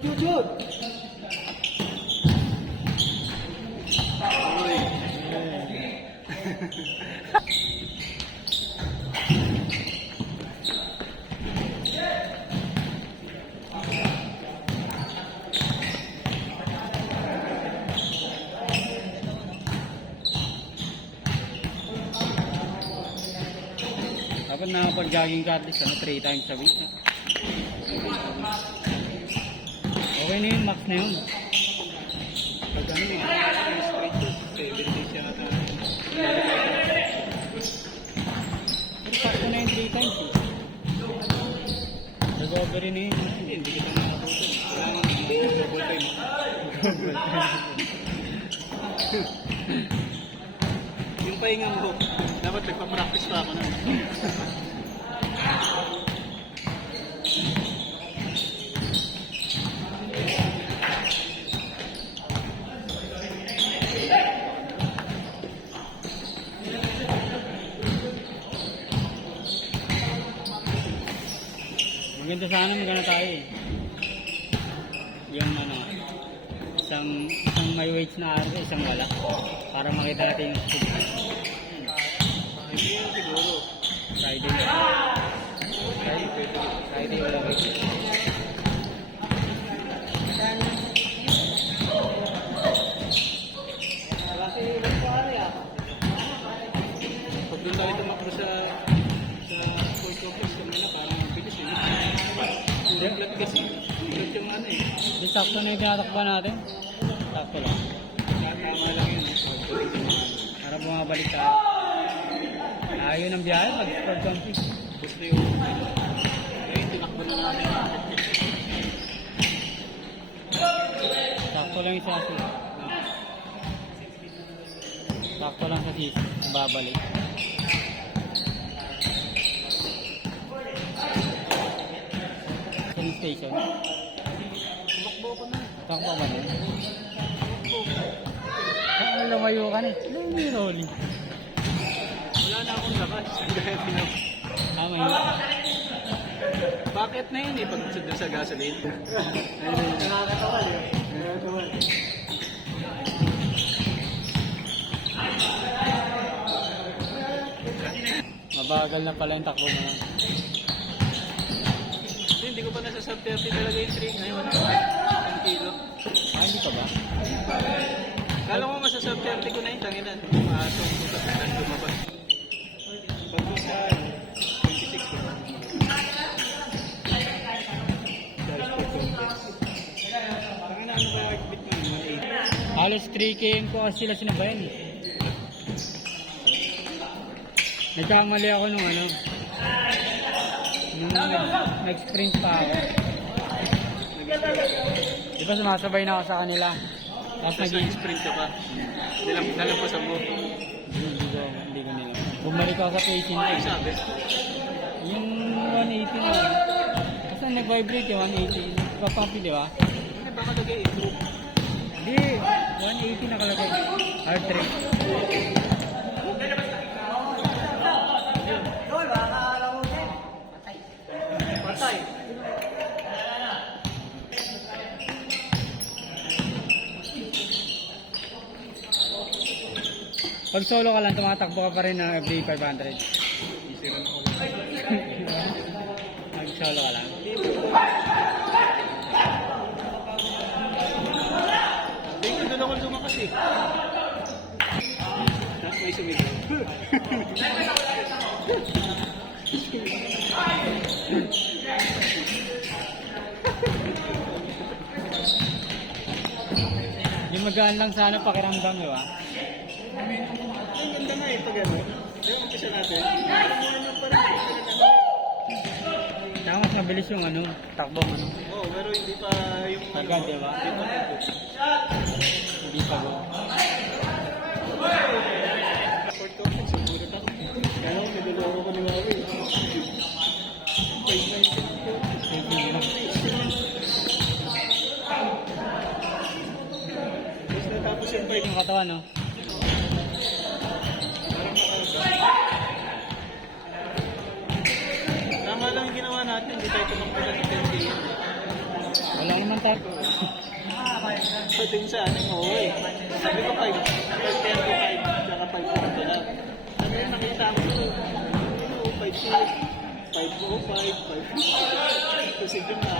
Shoot! Dapat nakapag-jogging ka at least 3 times a week. Okay na yun, max na yun. Pag ano, straight shoot, 7 days yata. Pero sakto na yung 3 times eh. Recovery na yun. Hindi kita nakabutan. Wala nga, double time. Yung pahingang hook, dapat nagpa-practice pa ako na. Maganda sana magana tayo eh. Yung ano, isang may weights na araw, isang wala. Para makita natin yung speed. Hindi yan siguro. Friday. Friday wala weights. Pag doon tayo tumakbo sa post office kanina, parang ang bilis yun. Yung flat kasi, flat yung ano eh. Di sakto na yung tinatakba natin. Sakto lang. Tama lang yun. Para bumabalik tayo. Ayun ang biyahe pag squad country. Gusto yung ngayon, tinakbo na namin. Sakto lang yung sasi. Sakto lang sa sisi. Babalik. Police station. Tumakbo ko na. Takbo ba nun? Saan lumayo ka na eh? Hindi rolling. Wala na akong lakas. Gaya tinakbo. Tama yun. Bakit na yun eh, pag doon sa gasoline? Nakakatawal eh. Nakakatawal. Mabagal na pala yung takbo mo lang. Hindi ko pa nasa sub 30 talaga yung train. Ngayon, 1 kilo. Ah, hindi pa ba? Kala ko masa sub 30 ko na yun, tanginan. Maasong ko sa lumabas. Pag doon sa 26 ko. Tanginan, ano ba yung white bit mo? Halos 3 km ko kasi sila sinabayan eh. Nagkamali ako nung ano. Nung nag-sprint pa ako. Di ba sumasabay na ako sa kanila? Tapos Tapos nag-sprint ka pa. Nalampasan mo. Hindi ko nila. Bumalik ako sa pacing ko. Ay, sabi. Yung 180 na. Kasi nag-vibrate yung 180. Papapi, di ba? Ano ba kalagay? Improve. Hindi. 180 nakalagay. Hard trip. Patay. Pag solo ka lang, tumatakbo ka pa rin na every 500. Isiran ako. Pag solo ka lang. Hindi ko doon ako lumakas eh. May sumigaw. Yung magaan lang sana pakiramdam, di ba? Ang ganda nga eh, pag ano. Yung umpisa natin. Ano pa rin. Saka mas mabilis yung ano, takbo ano. Oo, pero hindi pa yung ano. Agad, di ba? Hindi pa pagod. Hindi pa go. Port Coffee, sumunod ako. Kaya ako, naguloro ko ni Mami. 519 ko. Tapos natapos yung bike. Yung katawan, no? Parang makakaba. Tama lang yung ginawa natin. Hindi tayo tumakbo ng 10 Wala Wala naman tayo. Pati sa ano mo, eh. Sabi ko 5, 5, tsaka 5 na lang. Sabi yung nakita ko, 5, 5, 5. Kasi dun na,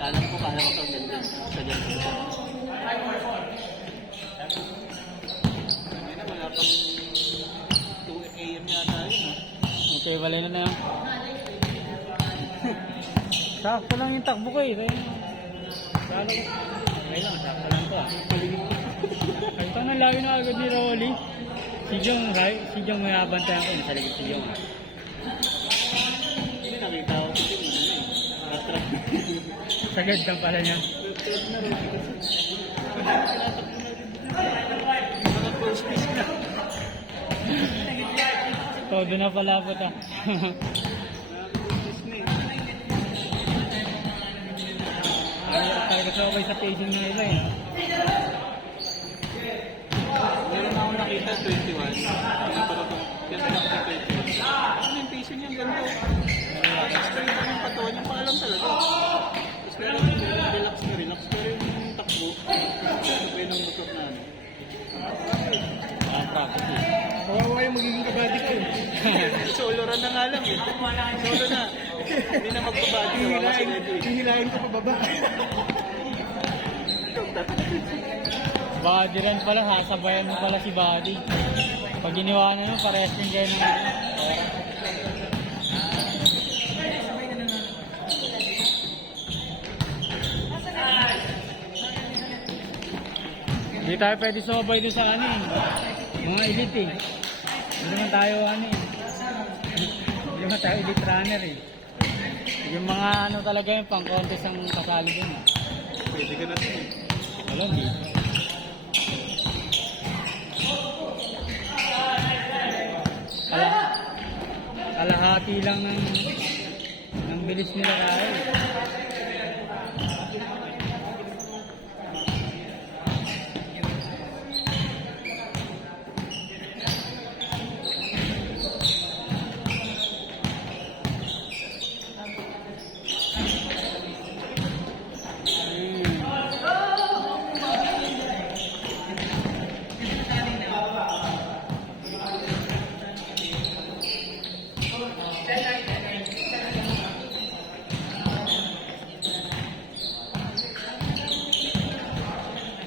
alam ko kaya ko ang ganda sa dyan. Wala pang 2 AM yata yun. Okay, wala na yan. Sakto lang yung takbo ko eh. Okay lang, sakto lang to ah. Ay, ito na lagi na agad ni Rolly. Si Jong may abantayan ko. Nasa likod si Jong. Hindi nakita ko kasi ratrap. Sagad lang pala niya. Mga close piece na. Todo na pala po ta. Talaga sa okay sa paging nila eh. Meron na akong nakita 21. Ganda lang sa 21. Ano yung piso niya? Ganda. Straight na yung patawan niya. Paalam talaga. Tapos meron relax na relax. Pero yung takbo, sabay ng motor na ano. Practice eh. Kawawa yung magiging kabady ko. Solo run na nga lang eh. Solo na. Hindi na magkabady. Hihilahin ko pababa. Body run pala, sasabayan mo pala si Body. Pag iniwanan mo, parehas yung gaya ng Hindi tayo pwede sumabay doon sa ano eh. Mga elite eh. Hindi naman tayo ano eh. Hindi naman tayo elite runner eh. Yung mga ano talaga yung pang contest ang kasali din eh. Pwede ka na din. Alam eh. Kalahati lang ng bilis nila kaya eh.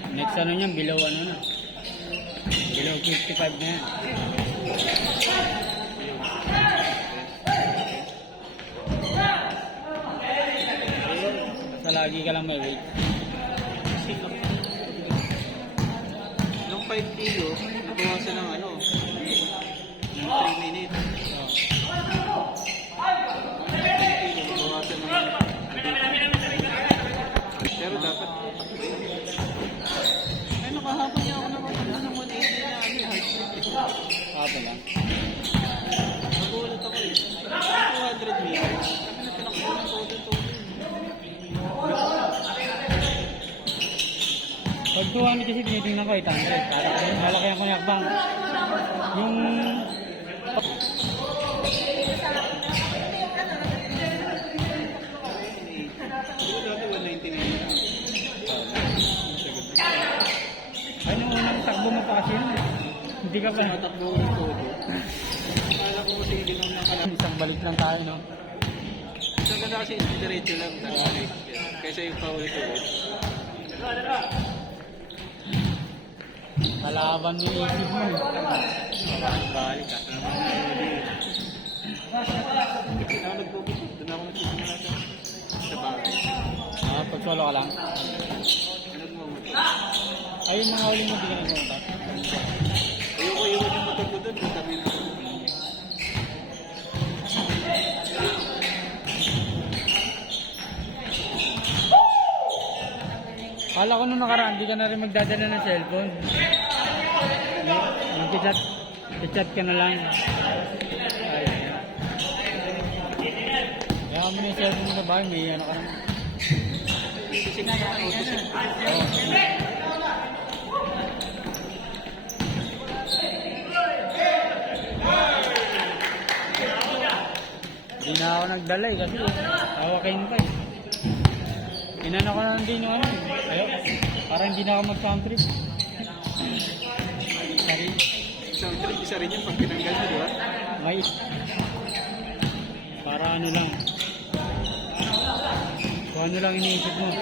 Next ano niyan, below ano na. Below 55 na yan. Basta lagi ka lang may weight. Nung 5 kilo, nabawasan ng ano, ng 3 minutes. 5 kilo, nabawasan ng pero dapat ay nakahapon niya ako naman ng 180 na ano, hard shot. Kapo lang. Nagulat ako eh. 200 meters. Sabi na tinakbo ng todo. Pag 200 kasi tinitingnan ko 800. Malaki ang kunyakbang. Yung Dati 190 na yun. ay nung unang takbo mo pa kasi yun. Hindi ka pa. Matakbo ng todo. Akala ko kasi hindi naman nakalap. Isang balik lang tayo no. Ang ganda kasi diretso lang. Kaysa yung paulit-ulit. Kalaban mo yung isip mo. Balik ka. Doon ako nagpupusok. Doon ako nagsisimula sa bagay. Pag solo ka lang. Nagmamotor. Ayun mga huli mo, di ka nagmamotor. Ayoko iwan yung motor ko doon. Sabi na. Kala ko nung nakaraan, di ka na rin magdadala ng cellphone. Mag-chat ka na lang. Kaya mo na yung cellphone mo sa bahay, may ano ka naman. Kasi nga yan. Hindi na ako nagdala eh kasi hawakin pa eh. Inano ko na din yung ano eh. Ayaw, para hindi na ako mag-sound trip. Sorry. Isang trip, isa rin yung pag pinanggal mo, di ba? May para ano lang. Kung ano lang iniisip mo.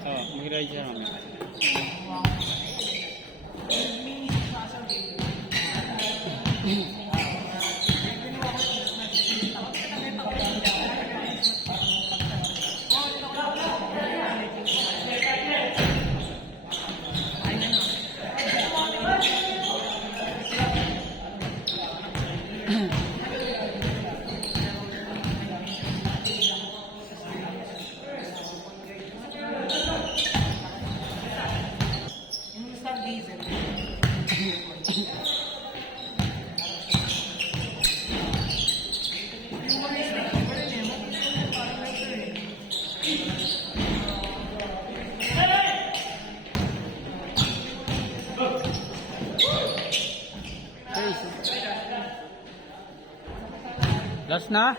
Oh, mag-ride siya kami. Last na?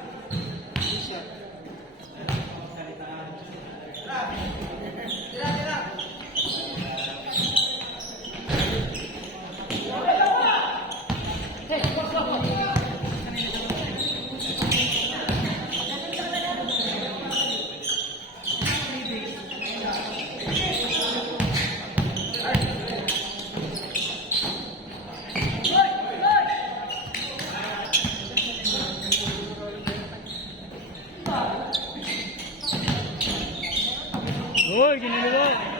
Uy, ginagawa.